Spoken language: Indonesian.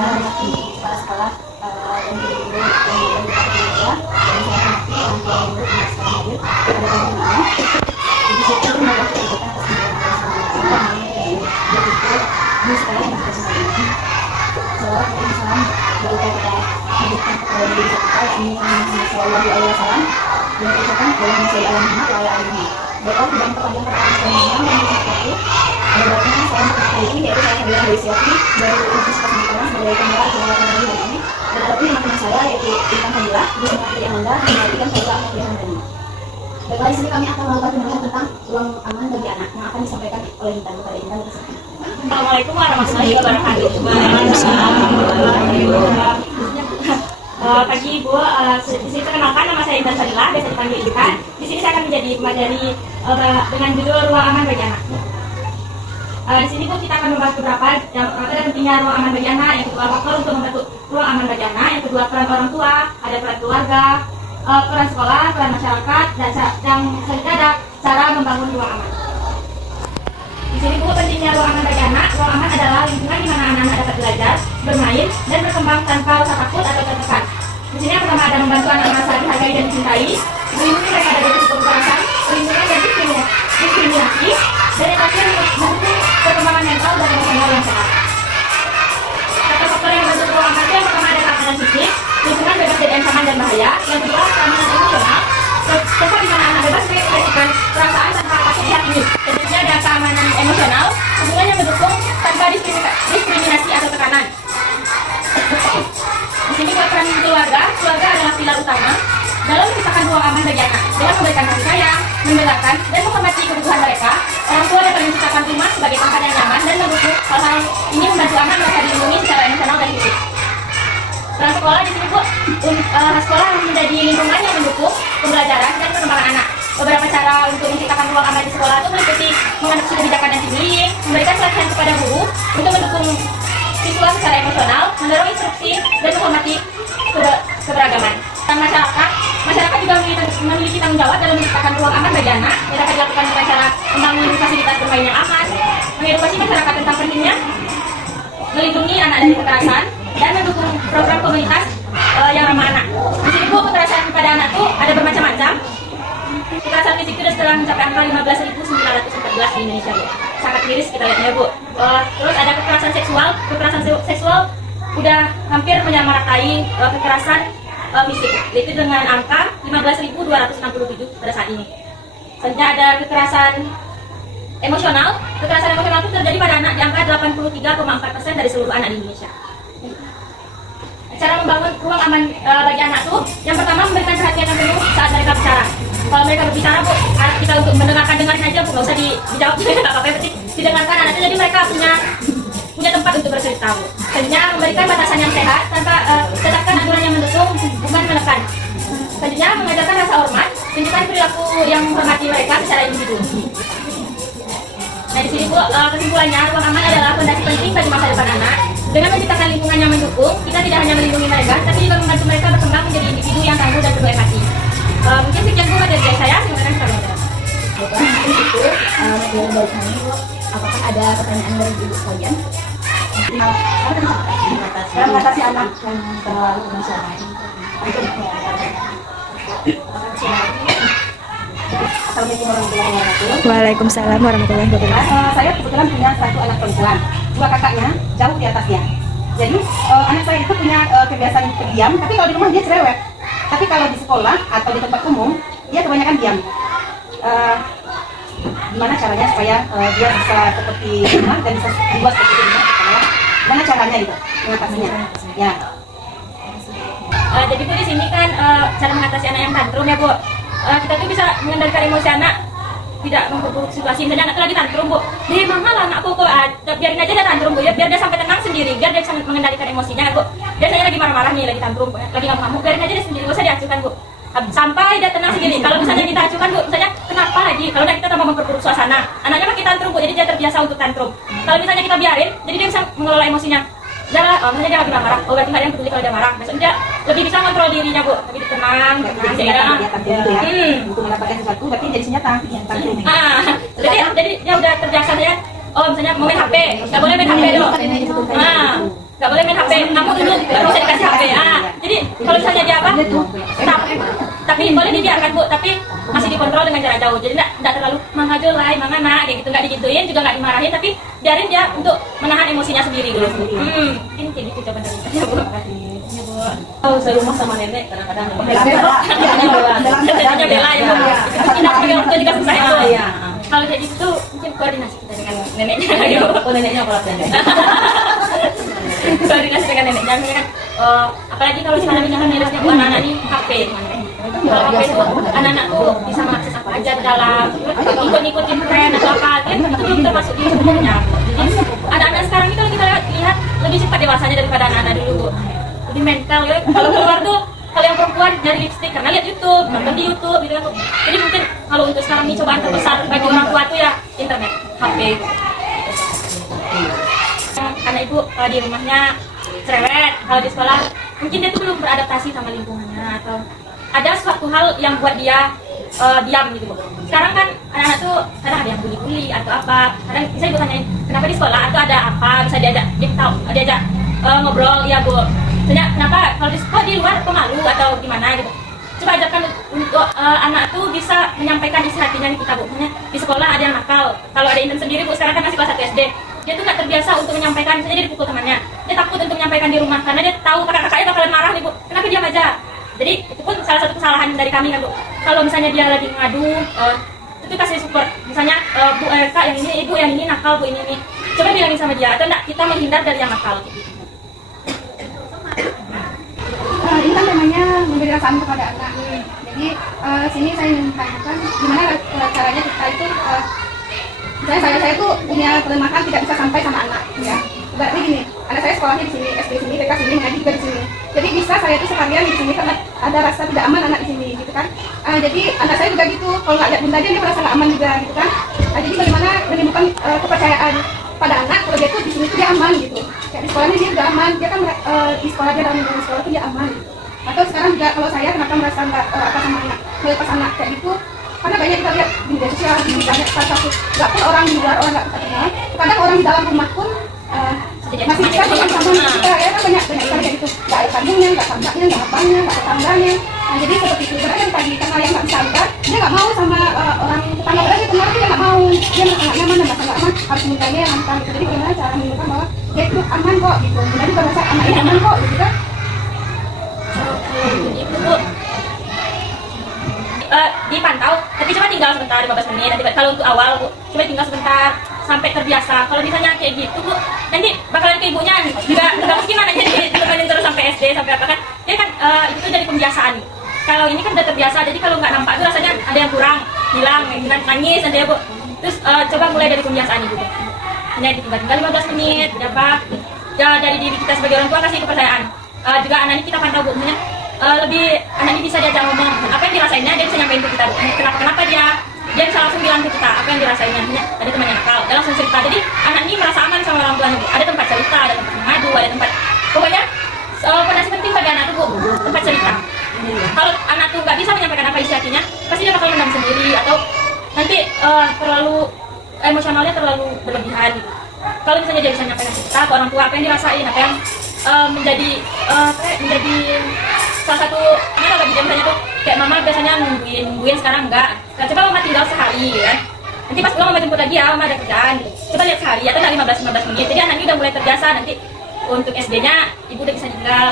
saya mengakui kepala sekolah yang guru yang ada di Papua, dan saya mengakui orang tua guru di sekolah hadir pada tahun ini. Di situ membuat kegiatan atas kegiatan di sekolah yang kita sudah ini. Salawat dan salam berita kita hadirkan kepada diri kita ini Sallallahu Alaihi Wasallam yang ucapkan dalam Masya Allah Muhammad wa ala alihi. Baiklah, tidak memperpanjang perkataan saya dan itu. Ada baiknya saya mengatakan ini yaitu saya Fadila Harisiyati dari Universitas Mataram sebagai pemula Jawa Tengah hari ini. Dan ada pun teman saya yaitu Intan Fadila di Universitas Anda yang mengatakan saya Fadila Handani. Baiklah, di sini kami akan melakukan pembahasan tentang ruang aman bagi anak yang akan disampaikan oleh Intan kepada Intan. Assalamualaikum warahmatullahi wabarakatuh. Pagi Ibu, di sini perkenalkan nama saya Intan Fadila, biasa dipanggil Intan. Di sini saya akan menjadi pemateri dengan judul Ruang Aman Bagi Anak. Di sini Bu kita akan membahas beberapa yang pertama pentingnya ruang aman bagi anak, yang kedua faktor untuk membentuk ruang aman bagi anak, yang kedua peran orang tua, ada peran keluarga, peran sekolah, peran masyarakat, dan yang selanjutnya ada cara membangun ruang aman. Di sini Bu pentingnya ruang aman bagi anak. Ruang aman adalah lingkungan di mana anak-anak dapat belajar, bermain, dan berkembang tanpa rasa takut atau tertekan. Di sini yang pertama ada membantu anak-anak saling dihargai dan dicintai, melindungi mereka dari risiko kekerasan, perlindungan dan diskriminasi, dan yang terakhir mendukung perkembangan mental dan emosional yang sehat. Faktor yang membantu ruang aman itu yang pertama ada keamanan fisik, lingkungan bebas dari ancaman dan bahaya, yang kedua keamanan emosional, tempat di mana anak bebas mengekspresikan perasaan tanpa takut dihakimi. Selanjutnya ada keamanan emosional, hubungan yang mendukung tanpa diskriminasi atau tekanan. Di sini buat peran keluarga adalah pilar utama dalam menciptakan ruang aman bagi anak. Dengan memberikan kasih sayang, membelakan, dan menghormati kebutuhan mereka, orang tua dapat menciptakan rumah sebagai tempat yang nyaman dan mendukung. Hal-hal ini membantu anak mereka dilindungi secara emosional dan fisik. Peran sekolah di sini Bu, sekolah menjadi lingkungan yang mendukung pembelajaran dan perkembangan anak. Beberapa cara untuk menciptakan ruang aman di sekolah itu meliputi mengadopsi kebijakan anti bullying, memberikan pelatihan kepada guru untuk mendukung siswa secara emosional, mendorong instruksi dan menghormati keberagaman. Dan masyarakat juga memiliki tanggung jawab dalam menciptakan ruang aman bagi anak yang dapat dilakukan dengan cara membangun fasilitas bermain yang aman, mengedukasi masyarakat tentang pentingnya melindungi anak dari kekerasan, dan mendukung program komunitas yang ramah anak. Di sini Bu, kekerasan pada anak itu ada bermacam-macam. Kekerasan fisik itu sudah mencapai angka 15.914 di Indonesia Bu. Sangat miris kita lihatnya Bu. Terus ada kekerasan seksual udah hampir menyamaratai kekerasan fisik, itu dengan angka 15.267 pada saat ini. Selanjutnya ada kekerasan emosional. Kekerasan emosional itu terjadi pada anak di angka 83,4% dari seluruh anak di Indonesia. Cara membangun ruang aman bagi anak tuh, yang pertama memberikan perhatian yang penuh saat mereka bicara. Kalau mereka berbicara Bu, kita untuk dengarin aja Bu, nggak usah dijawab juga, nggak apa-apa, penting didengarkan anaknya, jadi mereka punya tempat untuk bercerita Bu. Selanjutnya memberikan batasan yang sehat tanpa tetapkan aturan yang mendukung, bukan menekan. Selanjutnya mengajarkan rasa hormat, tunjukkan perilaku yang menghormati mereka secara individu. Nah di sini Bu, kesimpulannya ruang aman adalah fondasi penting bagi masa depan anak. Dengan menciptakan lingkungan yang mendukung, kita tidak hanya melindungi mereka, tapi juga membantu mereka berkembang menjadi individu yang tangguh dan penuh empati. Mungkin sekian Bu materi dari saya, silakan kepada Anda. Mungkin itu materi dari kami Bu. Apakah ada pertanyaan dari ibu sekalian? Cara mengatasi anak yang terlalu emosional. Assalamualaikum warahmatullahi wabarakatuh. Waalaikumsalam warahmatullahi wabarakatuh. Saya kebetulan punya satu anak perempuan, dua kakaknya jauh di atasnya. Jadi anak saya itu punya kebiasaan pendiam, tapi kalau di rumah dia cerewet. Tapi kalau di sekolah atau di tempat umum, dia kebanyakan diam. Gimana caranya supaya dia bisa seperti rumah dan bisa dibuat seperti rumah? Gimana caranya itu mengatasinya? Ya. Jadi Bu di sini kan cara mengatasi anak yang tantrum ya Bu. Kita tuh bisa mengendalikan emosi anak, tidak memperburuk situasi. Misalnya anak lagi tantrum Bu, dia mahal anakku kok, biarin aja dia tantrum Bu ya, biar dia sampai tenang sendiri, biar dia bisa mengendalikan emosinya Bu. Biasanya lagi marah-marah nih, lagi tantrum, lagi ngamuk, biarin aja dia sendiri, gak usah diacukan Bu. Sampai dia tenang sendiri. Kalau misalnya kita acukan Bu, misalnya kenapa lagi? Kalau kita tambah memperburuk suasana, anaknya makin tantrum Bu, jadi dia terbiasa untuk tantrum. Kalau misalnya kita biarin, jadi dia bisa mengelola emosinya. Misalnya dia lagi marah, oh berarti nggak ada yang peduli kalau dia marah. Besok dia lebih bisa kontrol dirinya Bu, lebih tenang, untuk mendapatkan sesuatu, berarti jadi senjata yang tantrum. Jadi dia udah terbiasa ya. Oh misalnya mau main HP, nggak boleh main HP dulu. nggak boleh main HP, kamu dulu baru bisa dikasih HP. Jadi kalau misalnya dia apa, stop. Tapi boleh dibiarkan Bu, tapi masih dikontrol dengan jarak jauh. Jadi nggak terlalu mangajolai, mangana kayak gitu, nggak digituin juga nggak dimarahin, tapi biarin dia untuk menahan emosinya sendiri dulu. Mungkin kayak gitu coba dari Bu. Kalau serumah sama nenek kadang-kadang Tentunya bela ya Bu. Kita sebagai orang tua juga susah itu. Kalau kayak gitu mungkin koordinasi kita dengan neneknya. Oh neneknya kalau nenek. Koordinasi dengan neneknya kan. Apalagi kalau sekarang misalkan mirisnya anak-anak ini HP. Kalau HP itu anak-anak tuh bisa mengakses apa aja di dalam, ikut-ikutin tren atau apa, kan itu belum termasuk di umurnya. Jadi anak-anak sekarang ini kalau kita lihat lebih cepat dewasanya daripada anak-anak dulu Bu. Lebih mental ya. Kalau keluar tuh kalau yang perempuan nyari lipstick karena lihat YouTube, nonton di YouTube gitu kan. Jadi mungkin kalau untuk sekarang ini cobaan terbesar bagi orang tua tuh ya internet, HP. Karena ibu di rumahnya cerewet, kalau di sekolah mungkin dia tuh belum beradaptasi sama lingkungannya atau ada suatu hal yang buat dia diam gitu Bu. Sekarang kan anak-anak tuh kadang ada yang bully-bully atau apa. Kadang bisa ibu tanyain kenapa di sekolah atau ada apa, bisa diajak ngobrol ya Bu. Misalnya kenapa kalau di luar pemalu atau gimana gitu. Coba ajarkan untuk anak tuh bisa menyampaikan isi hatinya nih kita Bu. Misalnya di sekolah ada yang nakal. Kalau ada Intan sendiri Bu, sekarang kan masih kelas 1 SD. Dia tuh nggak terbiasa untuk menyampaikan, misalnya dia dipukul temannya. Dia takut untuk menyampaikan di rumah karena dia tahu kakak-kakaknya bakalan marah nih Bu. Kenapa diam aja? Jadi itu pun salah satu kesalahan dari kami kan Bu. Kalau misalnya dia lagi ngadu, itu kasih support. Misalnya Bu Kak yang ini, Ibu yang ini nakal Bu ini. Coba bilangin sama dia atau enggak kita menghindar dari yang nakal. Ini kan namanya memberi rasa aman kepada anak. Jadi sini saya ingin tanyakan gimana caranya kita itu misalnya saya tuh punya kelemahan tidak bisa sampai sama anak ya. Berarti gini, anak saya sekolahnya di sini, SD di sini, TK sini, mengaji juga di sini. Jadi bisa saya tuh sekalian di sini karena ada rasa tidak aman anak di sini gitu kan. Jadi anak saya juga gitu, kalau nggak lihat bunda dia merasa nggak aman juga gitu kan. Jadi bagaimana menimbulkan kepercayaan pada anak kalau dia tuh di sini tuh dia aman gitu. Kayak di sekolahnya dia juga aman, dia kan di sekolah dia dalam lingkungan sekolah tuh dia aman gitu. Atau sekarang juga kalau saya kenapa merasa nggak apa sama anak, melepas anak kayak gitu, karena banyak kita lihat di media sosial, di banyak satu nggak pun orang di luar orang nggak kita kenal, kadang orang di dalam rumah pun masih kita dengan sama kita ya kan banyak sekali kayak gitu, nggak ada kandungnya, nggak sampahnya, nggak apanya, nggak ada tangganya. Jadi seperti itu karena kan tadi karena yang nggak bisa lihat dia nggak mau sama orang tetangga berarti kemarin dia nggak mau, dia merasa nggak nyaman dan merasa nggak aman harus mintanya yang aman gitu. Jadi gimana cara menunjukkan bahwa dia itu aman kok gitu, jadi juga merasa anak ini aman kok gitu kan. Itu Bu dipantau, tapi cuma tinggal sebentar 15 menit. Nanti kalau untuk awal Bu, cuma tinggal sebentar sampai terbiasa. Kalau misalnya kayak gitu Bu, nanti bakalan ke ibunya juga nggak mungkin anaknya ditemenin terus sampai SD sampai apa kan? Dia kan itu tuh jadi pembiasaan. Kalau ini kan udah terbiasa, jadi kalau nggak nampak tuh rasanya ada yang kurang, hilang, nangis nanti ya Bu. Terus coba mulai dari pembiasaan itu Bu. Hanya tinggal 15 menit, berapa? Ya dari diri kita sebagai orang tua kasih kepercayaan. Juga anak ini kita pantau Bu, lebih anak ini bisa diajak ngomong apa yang dirasainnya, dia bisa nyampein ke kita Bu. Kenapa dia bisa langsung bilang ke kita apa yang dirasainnya. Ada temannya nakal, dia langsung cerita. Jadi anak ini merasa aman sama orang tuanya Bu. Ada tempat cerita, ada tempat mengadu, ada tempat pokoknya fondasi penting bagi anak itu Bu, tempat cerita. Kalau anak tuh nggak bisa menyampaikan apa isi hatinya, pasti dia bakal mendam sendiri atau nanti terlalu emosionalnya terlalu berlebihan gitu. Kalau misalnya dia bisa menyampaikan cerita ke orang tua apa yang dirasain, apa yang menjadi salah satu mana bagi dia misalnya tuh kayak mama biasanya nungguin sekarang enggak. Nah, coba mama tinggal sehari kan. Nanti pas pulang mama jemput lagi ya, mama ada kerjaan gitu. Coba lihat sehari atau 15 menit. Jadi anak ini udah mulai terbiasa, nanti untuk SD-nya ibu udah bisa tinggal.